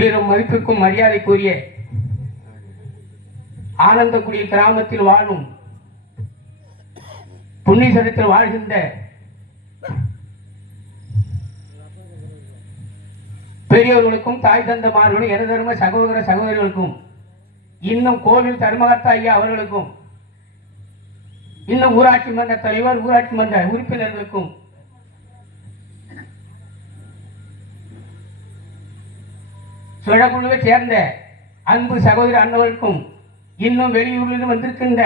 பெரும் மதிப்புக்கும் மரியாதைக்குரிய ஆனந்தக்குடி கிராமத்தில் வாழும் புண்ணியசனத்தில் வாழ்கின்ற பெரியவர்களுக்கும் தாய் தந்தமார்களும் எனதரும சகோதர சகோதரிகளுக்கும் இன்னும் கோவில் தர்மகர்த்தா ஐயா அவர்களுக்கும் இன்னும் ஊராட்சி மன்ற தலைவர் ஊராட்சி மன்ற உறுப்பினர்களுக்கும் சுழக்குழுவை சேர்ந்த அன்பு சகோதரி அண்ணவருக்கும் இன்னும் வெளியூரில் வந்திருக்கின்ற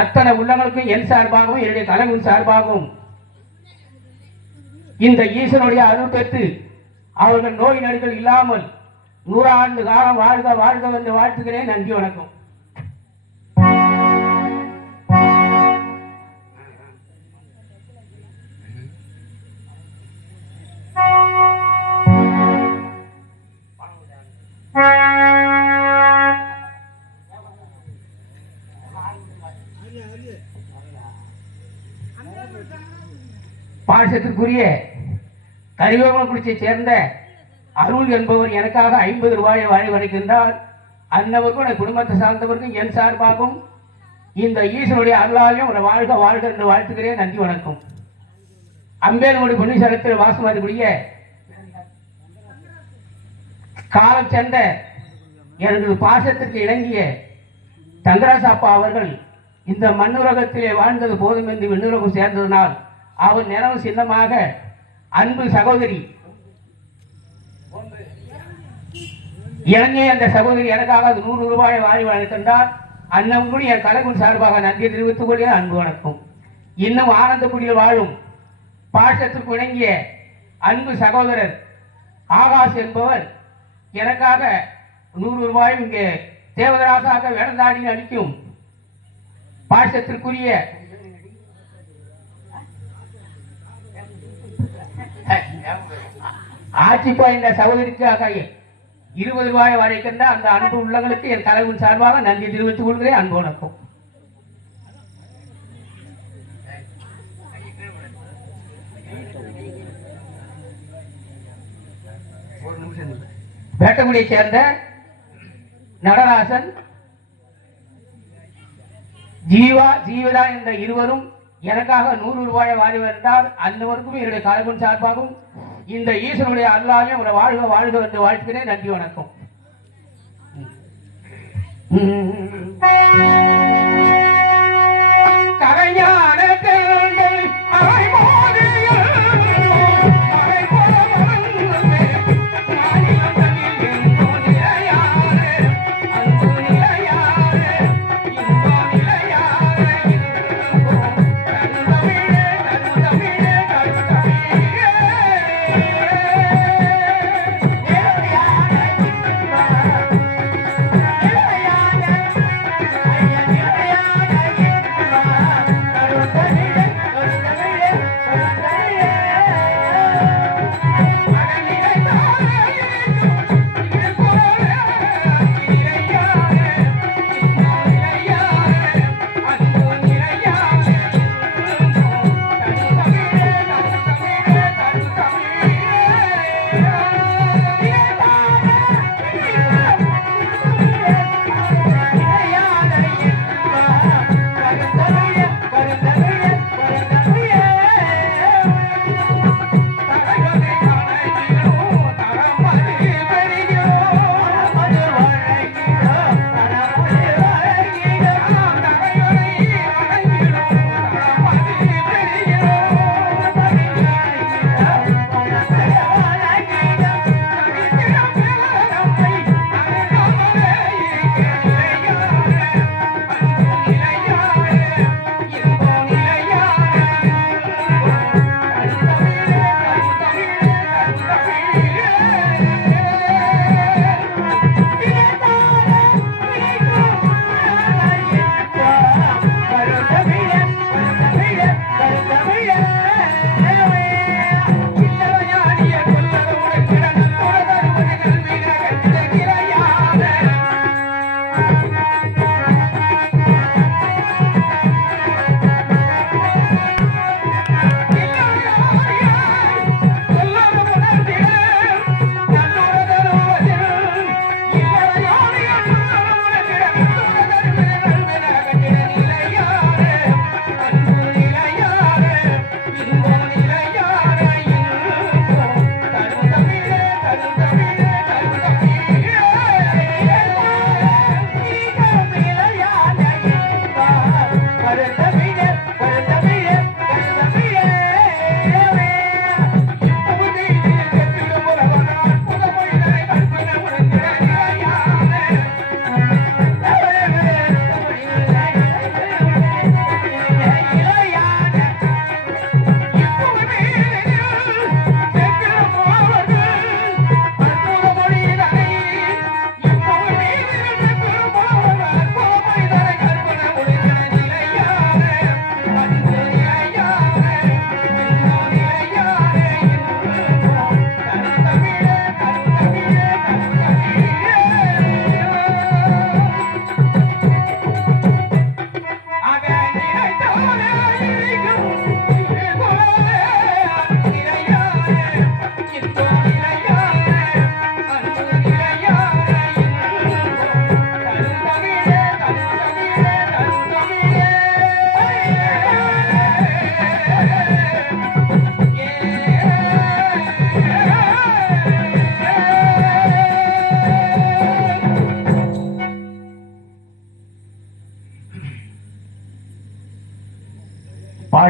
அத்தனை உள்ளங்களுக்கும் என் சார்பாகவும் என்னுடைய தலைவன் சார்பாகவும் இந்த ஈசனுடைய அருள் பெற்று அவர்கள் நோய் நொடிகள் இல்லாமல் 100 ஆண்டு காலம் வாழ்க வாழ்க என்று வாழ்த்துகிறேன். நன்றி, வணக்கம். பாசத்திற்குரிய கரிவேமக்குறிச்சியை சேர்ந்த அருள் என்பவர் எனக்காக 50 ரூபாயை வாங்கி வருகின்றார். அன்னவருக்கும் குடும்பத்தை சார்ந்தவருக்கும் என் சார்பாகவும் இந்த ஈஸ்வருடைய அருளாலையும் வாழ்க வாழ்க என்று வாழ்த்துக்கிறேன். நன்றி, வணக்கம். அம்பேல்மொழி புண்ணியசலத்தில் வாசம் வரக்கூடிய காலம் சென்ற எனது பாசத்திற்கு இணங்கிய தங்கராசப்பா அவர்கள் இந்த மண்ணுலகத்திலே வாழ்ந்தது போதும் என்று விண்ணுலகம் சேர்ந்ததனால் அவர் நினைவு சின்னமாக அன்பு சகோதரி இலங்கை அந்த சகோதரி எனக்காக 100 ரூபாயை வாரி வழங்கினார். அண்ணன் கூட என் கலைஞர் சார்பாக நன்றி தெரிவித்துக் கொள்கிற அன்பு வணக்கம். இன்னும் ஆனந்தக்குடியில் வாழும் பாசத்திற்கு இணங்கிய அன்பு சகோதரர் ஆகாஷ் என்பவர் எனக்காக 100 ரூபாய் இங்கே தேவதராசாக வேடந்தாடி அளிக்கும் பாசத்திற்குரிய ஆட்சிப்பா இந்த சகோதரிக்காக 20 ரூபாய் வரைக்கின்ற அந்த அன்பு உள்ளங்களுக்கு என் தலைவன் சார்பாக நன்றி தெரிவித்துக் கொள்கிறேன். அன்பு வணக்கம். வேட்டங்குடியை சேர்ந்த நடராசன் ஜீவதா என்ற இருவரும் எனக்காக 100 ரூபாயை வாரி வந்தால் அந்தவருக்கும் என்னுடைய கலைவன் சார்பாகவும் இந்த ஈசனுடைய அருளாலையும் அவரை வாழ்க வாழ்க என்று வாழ்த்துக்கிறேன். நன்றி வணக்கம். கலைஞான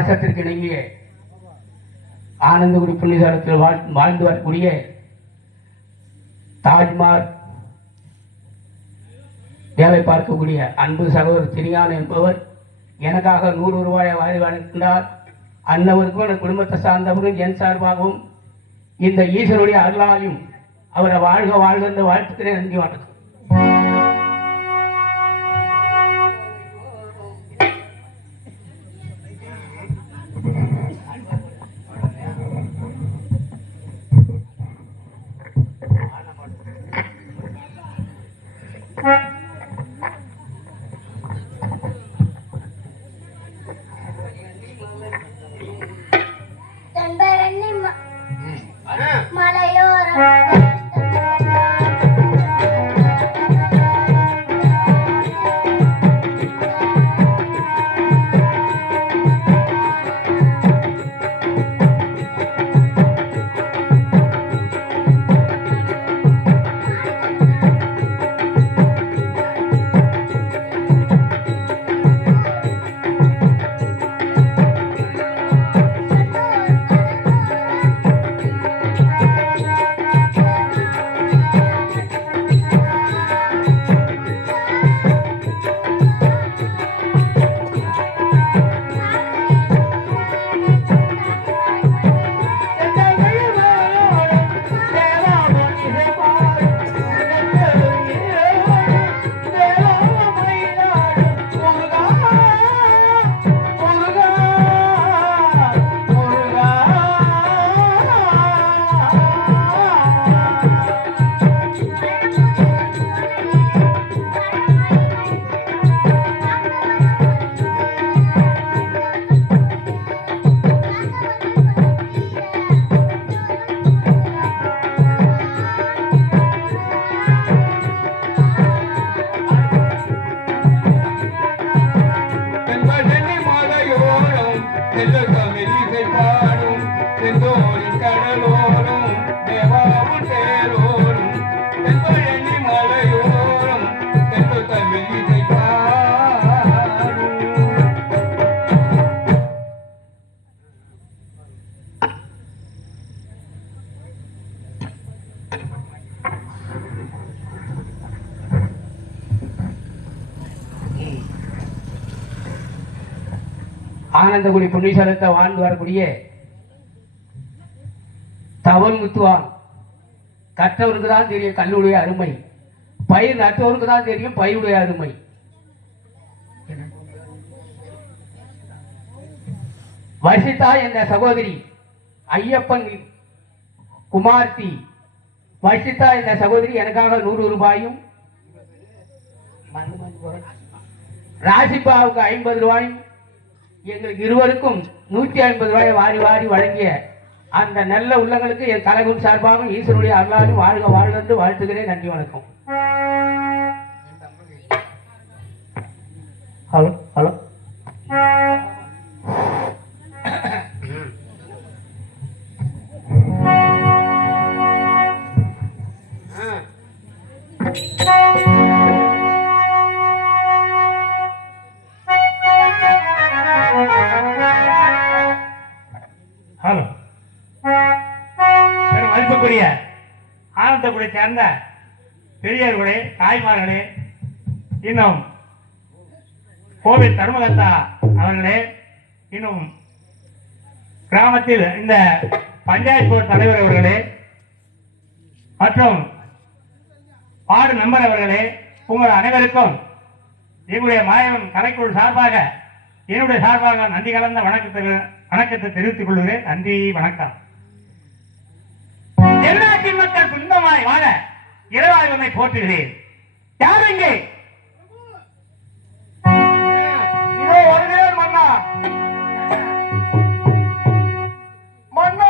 பாசத்திற்கு இணங்கிய ஆனந்தகுடி புண்ணியஸ்தலத்தில் வாழ்ந்து வரக்கூடிய தாஜ்மார் வேலை பார்க்கக்கூடிய அன்பு சகோதரர் திரியான் என்பவர் எனக்காக 100 ரூபாயை வாரி வழங்கினார். அன்னவருக்கும் என் குடும்பத்தை சார்ந்தவரும் என் சார்பாகவும் இந்த ஈஸ்வருடைய அருளாலையும் அவரை வாழ்க வாழ்க என்று வாழ்த்துக்கிறேன். நன்றி, வணக்கம். ஆனந்தகுடி புண்ணியஸ்தலத்தை வாழ்ந்து வரக்கூடிய தவன் முத்துவான் கற்றவருக்கு தான் தெரியும் கல்லுடைய அருமை, பயிர் நட்டவருக்கு தான் தெரியும் பயிருடைய அருமை. வர்ஷிதா என்ற சகோதரி ஐயப்பன் குமார்த்தி வர்ஷிதா என்ற சகோதரி எனக்காக 100 ரூபாயும், ராசிபாவுக்கு 50 ரூபாயும், எங்களுக்கு இருவருக்கும் 150 ரூபாயை வாரி வாரி வழங்கிய அந்த நல்ல உள்ளங்களுக்கு என் கழகம் சார்பாகவும் ஈஸ்வருடைய அருளாலும் வாழ்க வாழ்க என்று வாழ்த்துகிறேன். நன்றி, வணக்கம். ஹலோ ஹலோ ஆனந்தகுடி சேர்ந்த பெரியவர்களே, தாய்மார்களே, இன்னும் கோவில் தர்மகர்த்தா அவர்களே, இன்னும் கிராமத்தில் இந்த பஞ்சாயத்து போர்டு தலைவர் அவர்களே மற்றும் வார்டு மெம்பர் அவர்களே, உங்கள் அனைவருக்கும் எங்களுடைய மாயவன் கலைக்குழு சார்பாக என்னுடைய சார்பாக நன்றி கலந்த வணக்கத்தை தெரிவித்துக் கொள்கிறேன். நன்றி, வணக்கம். எல்லாத்தின் மக்கள் துன்பமாய் வாழ இறைவாய்மை போற்றுகிறேன். யார் இங்கே? இதோ வருகிறேன் மன்னா. மன்னா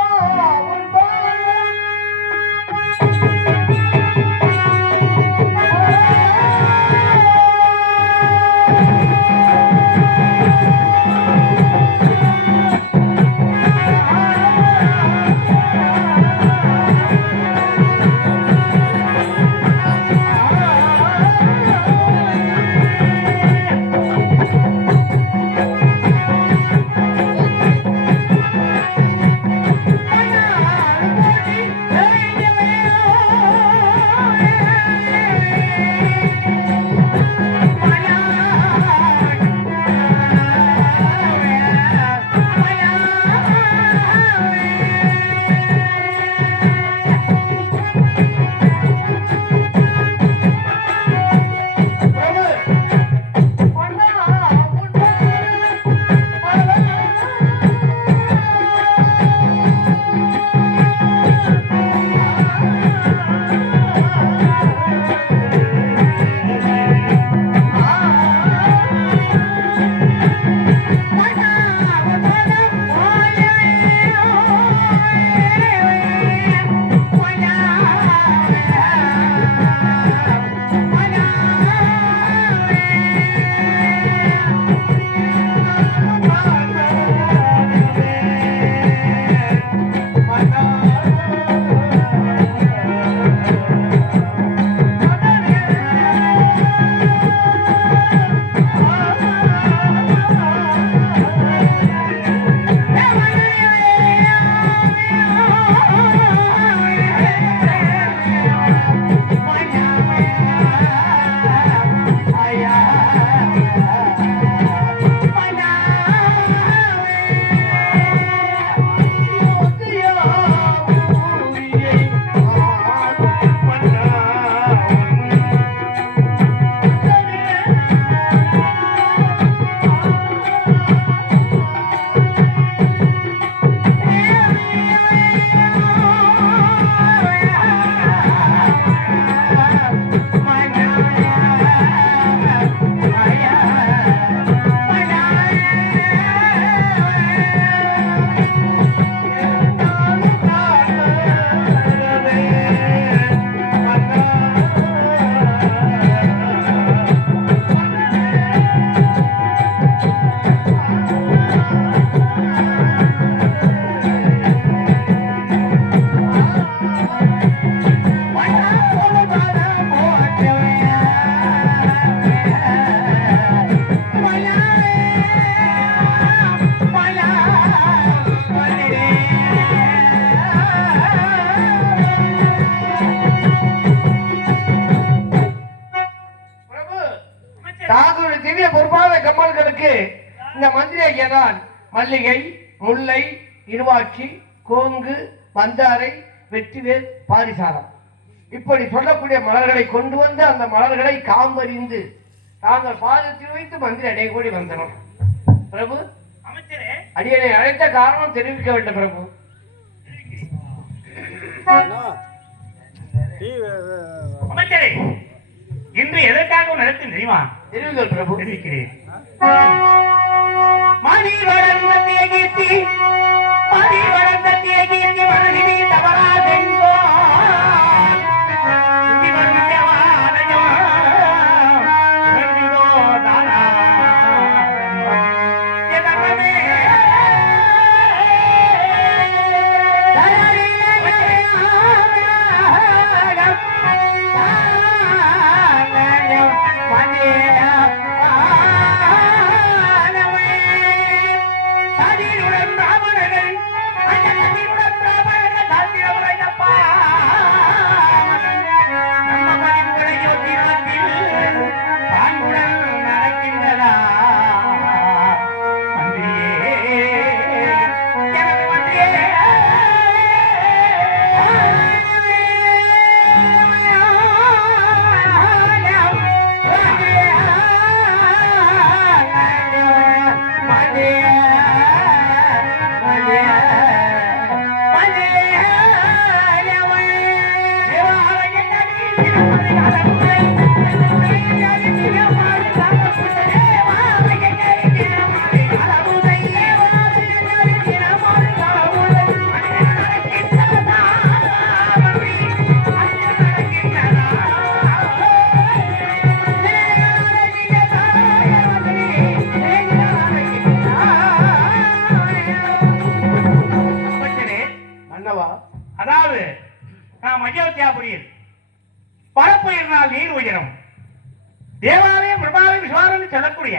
அதற்கு இந்த மந்திரி ஐயா தான் மல்லிகை, முல்லை, இருவாட்சி, கோங்கு, மந்தாரை, வெற்றிவேல், பாரிசாதம் இப்படி சொல்லக்கூடிய மலர்களை கொண்டு வந்து அந்த மலர்களை காம்பறிந்து தாங்கள் பாதத்தில் வைத்து மந்திரி அடைய கூடி வந்தனர். பிரபு, அமைச்சரே, அடியனை அழைத்த காரணம் தெரிவிக்க வேண்டும் பிரபு. அமைச்சரே, இன்று எதற்காக நடத்தி தெரியுமா? தெரிவிங்கள் பிரபு. தெரிவிக்கிறேன். மணி வளர்ந்த தேகீர்த்தி, மணி வளர்ந்த தேகீர்த்தி மனதிலே தவறாதெங்கோ சுதி வரும் தேவாலயம் உணர்ந்திதோ தானா எதமே அதாவது நாம் அயோத்தியாபுரியில் பரப்புயிரினால் நீர் உயரும் தேவாலயம் பிரபாவின் விஸ்வாரம் செல்லக்கூடிய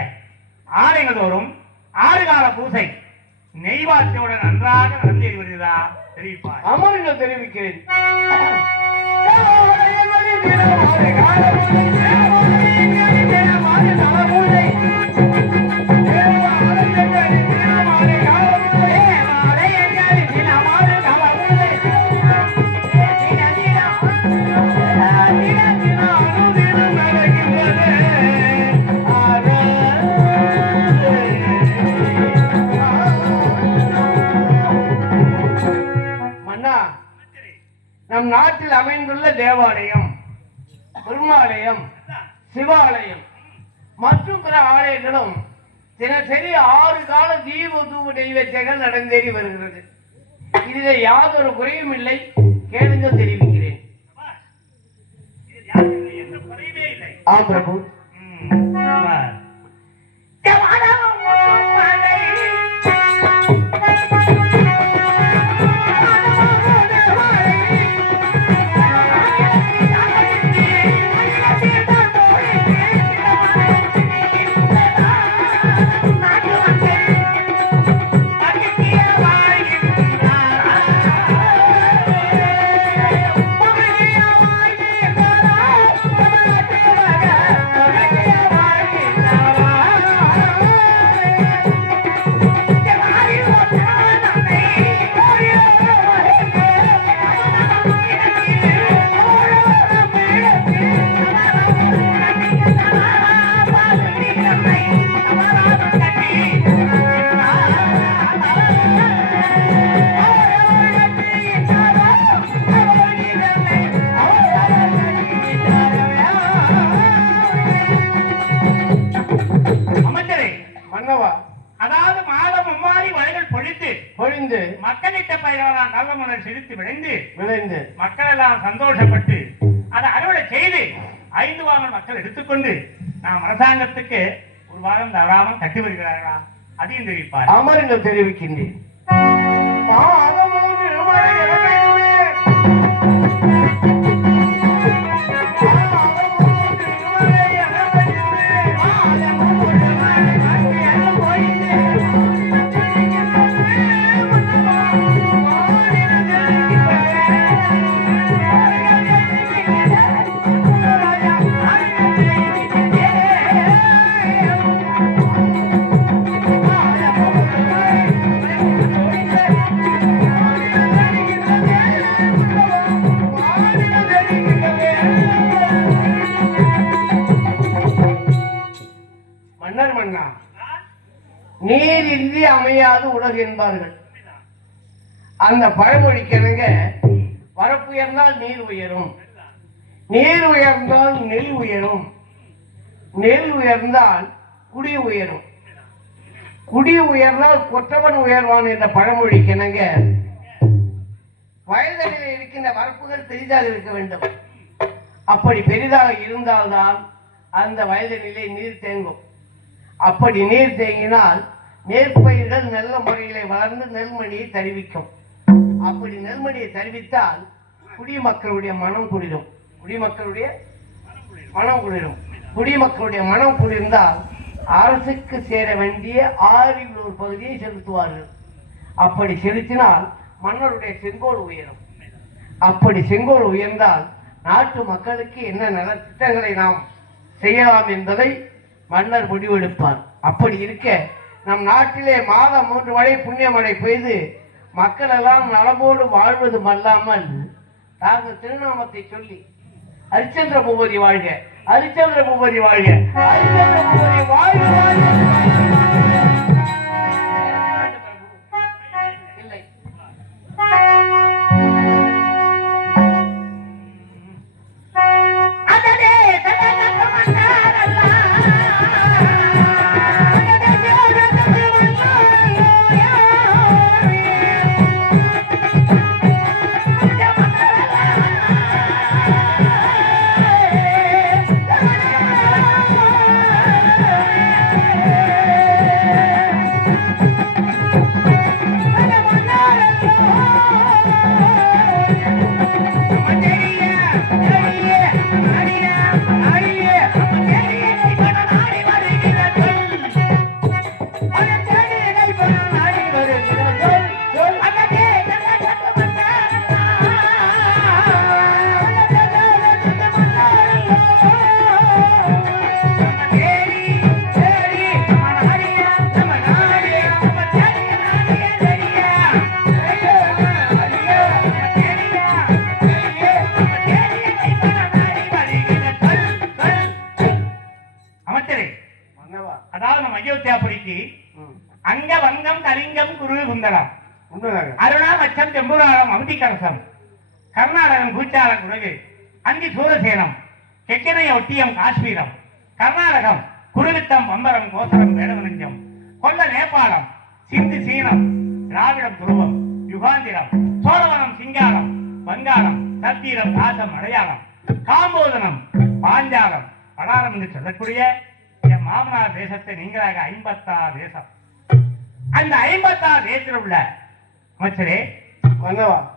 ஆலயங்கள் தோறும் 6 கால பூசை நெய்வாட்சியுடன் நன்றாக நடந்தேறி வருகிறதா தெரிவிப்பார். அமருங்கள் தெரிவிக்கிறேன். நம் நாட்டில் அமைந்துள்ள தேவாலயம், பெருமாலயம், சிவாலயம் மற்றும் பிற ஆலயங்களும் தினசரி 6 கால தீப தூப நைவேத்தியங்கள் நடந்தேறி வருகிறது. இதில் யாதொரு குறையும் இல்லை. கேளுங்கள் தெரிவிக்கிறேன். ஆம் பிரபு. அதாவது மாதம் மும்மாறி வழிகள் பொழிந்து மக்களிட்ட பயிரால் நல்ல மலர் சிரித்து விளைந்து மக்கள் எல்லாம் சந்தோஷப்பட்டு அதை அறுவடை செய்து 5 வாரம் மக்கள் எடுத்துக்கொண்டு நாம் அரசாங்கத்துக்கு ஒரு வாரம் தவறாமல் கட்டி வருகிறார்களா? அதையும் தெரிவிப்பார். அமருங்கள் தெரிவிக்கின்றேன். நீரின்றி அமையாது உலகு என்பார்கள். அந்த பழமொழிக்கிணங்க வரப்பு உயர்ந்தால் நீர் உயரும், நீர் உயர்ந்தால் நெல் உயரும், நெல் உயர்ந்தால் குடி உயரும், குடி உயர்ந்தால் கொற்றவன் உயர்வான் என்ற பழமொழிக்கிணங்க வயல்களில் இருக்கின்ற வரப்புகள் பெரிதாக இருக்க வேண்டும். அப்படி பெரிதாக இருந்தால்தான் அந்த வயல்களிலே நீர் தேங்கும். அப்படி நீர் தேங்கினால் நெற்பயிர்கள் நல்ல முறையிலே வளர்ந்து நெல்மணியை தருவிக்கும். அப்படி நெல்மணியை தருவித்தால் குடிமக்களுடைய மனம் குளிரும், குடிமக்களுடைய மனம் குளிரும். குடிமக்களுடைய மனம் குளிர்ந்தால் அரசுக்கு சேர வேண்டிய 6 பகுதியை செலுத்துவார்கள். அப்படி செலுத்தினால் மன்னருடைய செங்கோல் உயரும். அப்படி செங்கோல் உயர்ந்தால் நாட்டு மக்களுக்கு என்ன நல திட்டங்களை நாம் செய்யலாம் என்பதை மன்னர் முடிவெடுப்பார். அப்படி இருக்க நம் நாட்டிலே மாதம் 3 மழை புண்ணிய மழை பெய்து மக்கள் எல்லாம் நலமோடு வாழ்வதும் அல்லாமல் தாங்கள் திருநாமத்தை சொல்லி ஹரிச்சந்திர பூபதி வாழ்க, ஹரிச்சந்திர பூபதி வாழ்க, ஹரிச்சந்திர பூபதி வாழ்க இல்லை. அங்க வங்கம் கலிங்கம் குரு குந்தலம் அருணாமச்சம் செம்புராளம் அமுதிக்கரசம் கர்நாடகம் கூச்சாலம் குடகு அந்தி சூரசேனம் செக்கனை ஒட்டியம் காஷ்மீரம் கர்நாடகம் குருவித்தம் பம்பரம் கோசரம் வேடவனஞ்சம் கொல்ல நேபாளம் சிந்து சீனம் திராவிடம் துருவம் யுகாந்திரம் சோழவனம் சிங்காரம் வங்காளம் சத்தீரம் தாசம் மலையாளம் காம்போதனம் பாஞ்சாலம் படாரம் என்று சொல்லக்கூடிய என் மாமனார் தேசத்தை நீங்களாக 56 தேசம். அந்த 56 தேசத்தில் உள்ள அமைச்சரே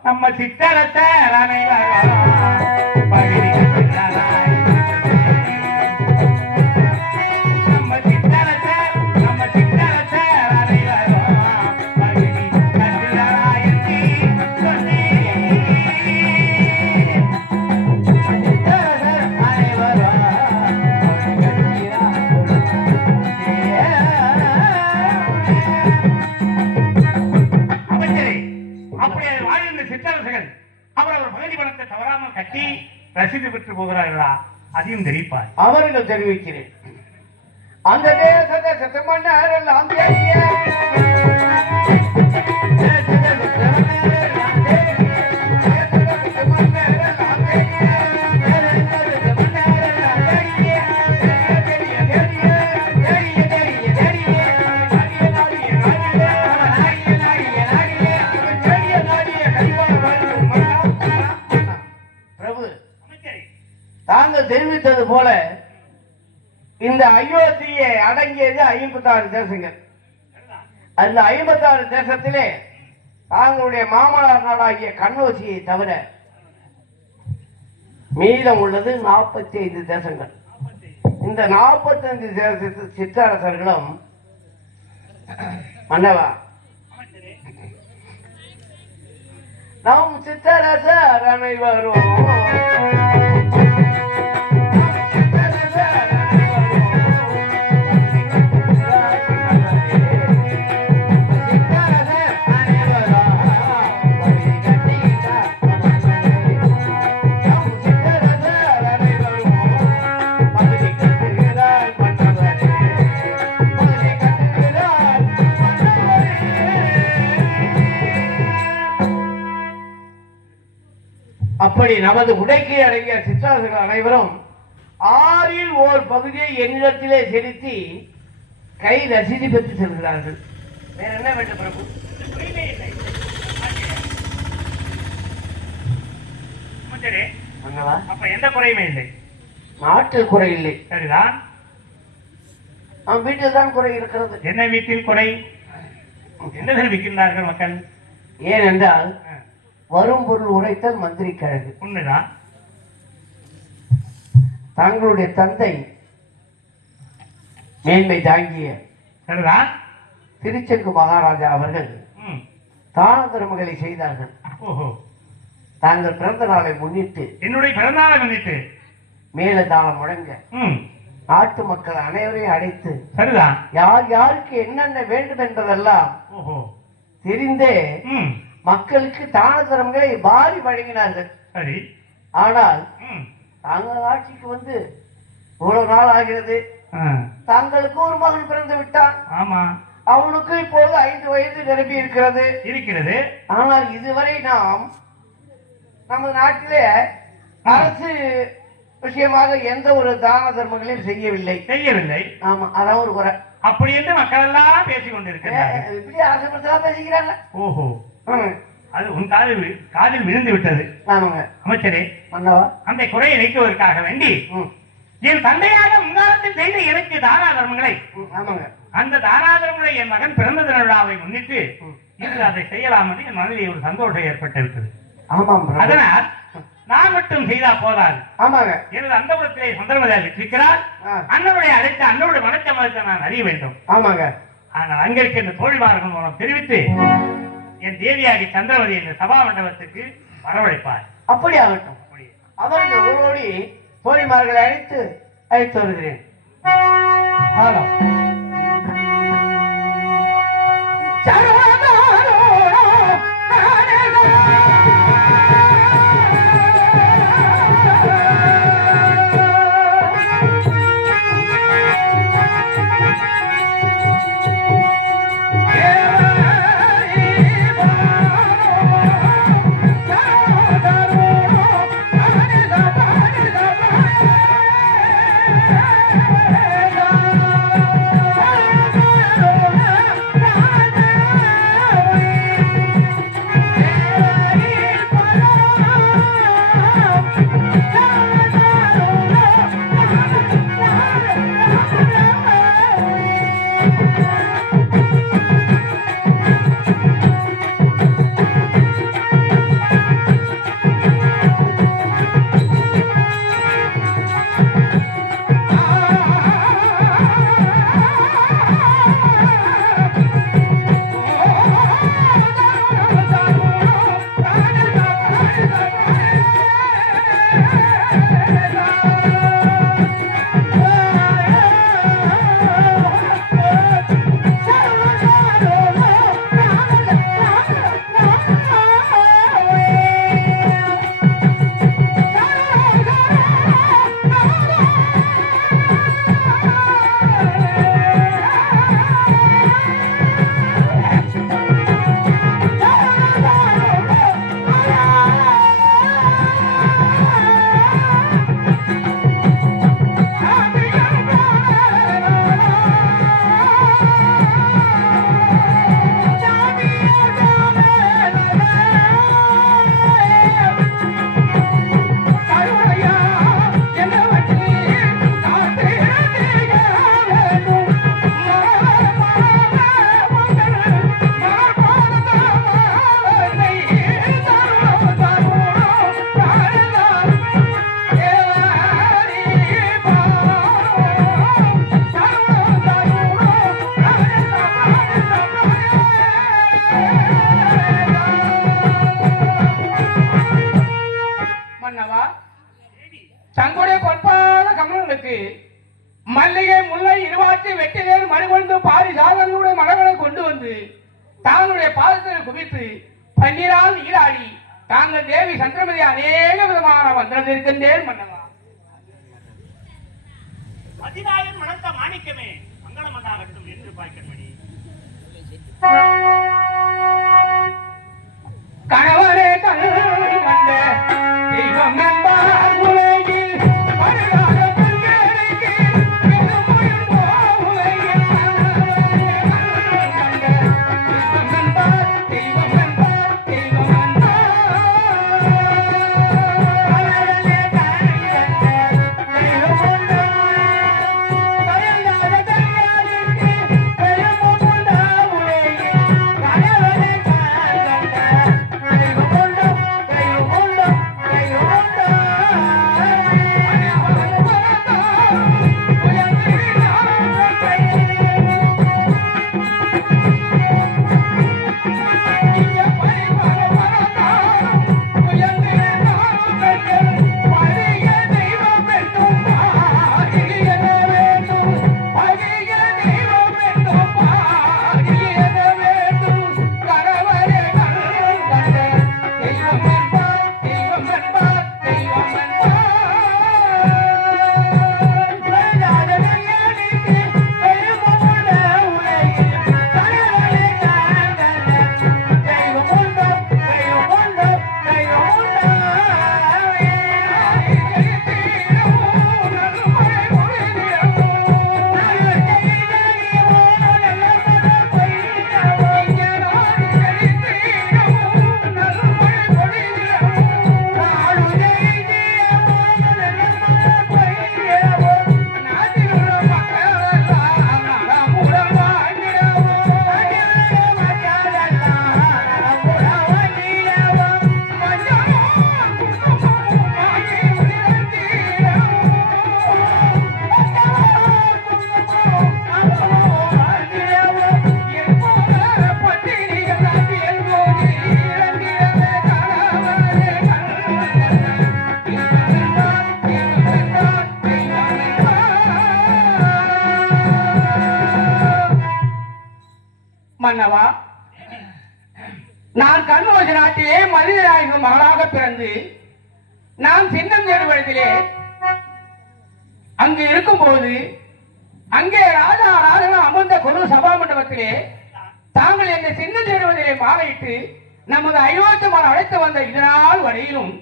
நம்ம சித்தரத்தை ரசீது பெற்று போகிறார்களா அதையும் தெரிவிப்பார். அவர்கள் தெரிவிக்கிறேன். அந்த தேசத்தை சத்தமன்னர் எல்லாம் தாங்கள் தெரிவித்தது போல இந்த அயோத்தியை அடங்கியது 56 தேசங்கள். அந்த 56 தேசத்திலே தாங்களுடைய மாமனார் நாடாகிய கண்ணோசியை தவிர மீதம் உள்ளது 45 தேசங்கள். இந்த 45 தேசத்து சிற்றரசர்களும் மன்னவா நம் சிற்றரசர் அனைவரும் அப்படி நமது உடைக்கு அடங்கிய சிற்றரசர்கள் அனைவரும் ஆறில் ஓர் பகுதியை என்னிடத்திலே செலுத்தி கை ரசீது பெற்று செல்கிறார்கள். வேற என்ன வேண்டும் பிரபு? அப்ப எந்த குறையுமே இல்லை. நாட்டில் குறை இல்லை. சரிதான். நம் வீட்டில் தான் குறை இருக்கிறது. என்ன வீட்டில் குறை? என்ன தெரிவிக்கின்றார்கள் மக்கள்? ஏனென்றால் வரும் பொருள் உரைத்தல் மந்திரி கழகு. உண்மைதான். தங்களுடைய தந்தை மேன்மை தாங்கிய சரிதான் திருச்செங்கு மகாராஜா அவர்கள் தான தர்மங்களை செய்தார்கள். ஓஹோ. தாங்கள் பிறந்த நாளை முன்னிட்டு, என்னுடைய பிறந்த நாளை முன்னிட்டு மேல தாளம் முழங்க நாட்டு மக்கள் அனைவரையும் அழைத்து சரிதான் யார் யாருக்கு என்னென்ன வேண்டும் என்பதெல்லாம் தெரிந்தே மக்களுக்கு தான தர்மங்களை வாரி வழங்கினார்கள். சரி. ஆனால் தாங்கள் ஆட்சிக்கு வந்து இவ்வளவு நாள் ஆகிறது. தாங்களுக்கு ஒரு மகன் பிறந்து விட்டான். ஆமா. அவனுக்கு இப்போது 5 வயது நிரம்பி இருக்கிறது. ஆனால் இதுவரை நாம் நமது நாட்டிலே அரசு விஷயமாக எந்த ஒரு தான தர்மங்களையும் செய்யவில்லை. ஆமா, அதான் ஒரு குறை. அப்படி என்று மக்கள் எல்லாம் பேசிக் கொண்டிருக்கிறார்கள். இப்படி அரசு பேசிக்கிறாங்க. ஓஹோ. அது உன் காதில் விழுந்து விட்டது. ஆமாங்க அமைச்சரே. அந்த குறையை நீக்குவதற்காக வேண்டி என் தந்தையாக முன்காலத்தில் செய்த எனக்கு தானா தர்மங்களை, அந்த தானா தர்மங்களை என் மகன் பிறந்த தின விழாவை முன்னிட்டு இன்று அதை செய்யலாம் என்று என் மனதில் ஒரு சந்தோஷம் ஏற்பட்டு விட்டது. அதனால் நான் மட்டும் செய்தா போதாது. எனது அந்தபுரத்திலே சந்திரமதியார் விற்றிருக்கிறார். அண்ணனுடைய அழைத்த அண்ணனுடைய மனச்சமதத்தை நான் அறிய வேண்டும். ஆனால் அங்கிருக்கின்ற தோழிமார்கள் மூலம் தெரிவித்து என் தேவியாகி சந்திரமதி என்ற சபா மண்டபத்துக்கு வரவழைப்பார். அப்படி ஆகட்டும். அவர்கள் ஓடி தோழிமார்களை அழைத்து வருகிறேன். தங்களுடைய பொற்பாத கமலங்களுக்கு மல்லிகை, முல்லை, இருவாட்சி, வெட்டிவேல், மணிமருந்து, பாரிசாதனுடைய மலர்களை கொண்டு வந்து தாங்களுடைய பாதத்தில் குவித்து பன்னீரால் நீராடி தாங்கள் தேவி சந்திரமதி அநேக விதமான மந்திரம் இருக்கின்றேன் மன்னவா. அதிநாயகன் மணந்த மாணிக்கமே மங்களம் உண்டாகட்டும் என்று பாய்க்கமணி. கணவரே கண்ட தெய்வம் என்பார் உலகில் வருகால பெண்களுக்கு பெருமையும் உலகில் தெய்வம் என்பார் தெய்வம் என்பார் தெய்வம் மன்னவா, நான் கண்மோச நாட்டிலே மனிதநாயகம் மகளாக பிறந்து நான் சின்னஞ்சேறு வயதிலே அங்கு இருக்கும்போது அங்கே ராஜனா அமர்ந்த குரு சபா மண்டபத்திலே தாங்கள் என்ற சின்னஞ்சேறு வயதிலே மாலையிட்டு நமது அயோத்தியமான அழைத்து வந்த இதனால் வரையிலும்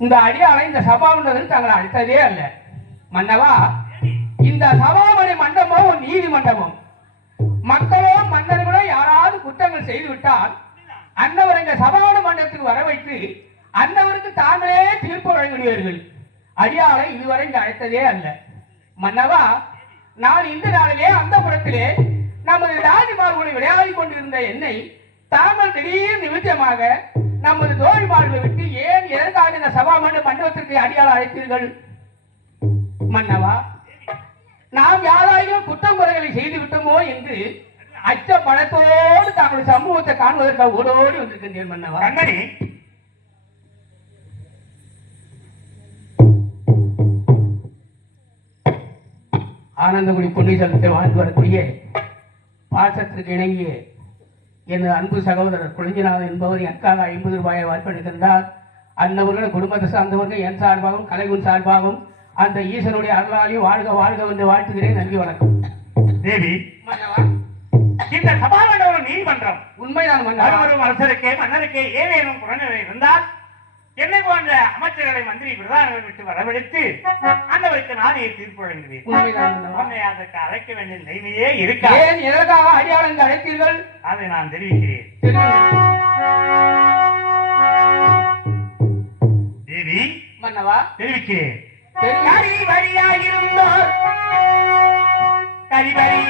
இந்த அடியாளை இந்த சபா மண்டபத்தில் தாங்கள் அழைத்ததே அல்ல. மன்னவா, இந்த சபாமணி மண்டபம் ஒரு நீதிமண்டபம். மக்களோ மன்னர்களோ யாராவது குற்றங்கள் செய்துவிட்டால் அன்னவர் இந்த சபாவண மண்டபத்துக்கு வர வைத்து அன்னவருக்கு தாங்களே தீர்ப்பு வழங்குகிறார்கள். அடியாளை இதுவரை இங்கு அழைத்ததே அல்ல. மன்னவா, நான் இந்த நாளிலே அந்த புறத்திலே நமது ராஜிமார்களை விளையாடி கொண்டிருந்த என்னை தாங்கள் திடீர் நிமித்தமாக நமது தோழிமார்களை விட்டு ஏன் எதற்காக இந்த சபா மண்டபத்திற்கு அடியாளை அழைத்தீர்கள்? மன்னவா, நாம் யாராயிரம் குற்றம் குறைகளை செய்து விட்டோமோ என்று அச்ச பணத்தோடு தங்களுடைய சமூகத்தை காணுவதற்காக ஓடோடி வந்திருக்கின்றேன். மன்னவா, கண்ணனி, ஆனந்தகுடி புண்ணியசலத்தில் வாழ்ந்து வரக்கூடிய பாசத்திற்கு இணங்கிய எனது அன்பு சகோதரர் குழஞ்சிநாதன் என்பவர் எனக்காக 50 ரூபாயை வாய்ப்பளித்திருந்தார். அந்தவர்கள் குடும்பத்தை சார்ந்தவர்கள் என் சார்பாகவும் கலைகுன் சார்பாகவும் அந்த ஈசனுடைய அருளாலையும் வாழ்க வாழ்க என்று வாழ்த்துகிறேன். நன்றி, வணக்கம். தேவி, மன்னவா, இந்த சபாமண்டபம் நீதிமன்றம் உண்மைதான் மன்னவா. வரும் அரசருக்கே மன்னருக்கே ஏதேனும் குறைநிலை இருந்தால் என்னை போன்ற அமைச்சர்களை மந்திரி பிரதானங்களை விட்டு வரவழைத்து அந்தவருக்கு நானே தீர்ப்பு வழங்குவேன். உண்மைதான் மன்னவா. உன்னை அதற்கு அழைக்க வேண்டிய நிலைமையே இருக்கா. ஏன் எதற்காக அடியாளை இங்கு அழைத்தீர்கள்? அதை நான் தெரிவிக்கிறேன். தேவி, மன்னவா, தெரிவிக்கிறேன். தெரிவி. கரிவரியாயிருந்தோர் கரிவரி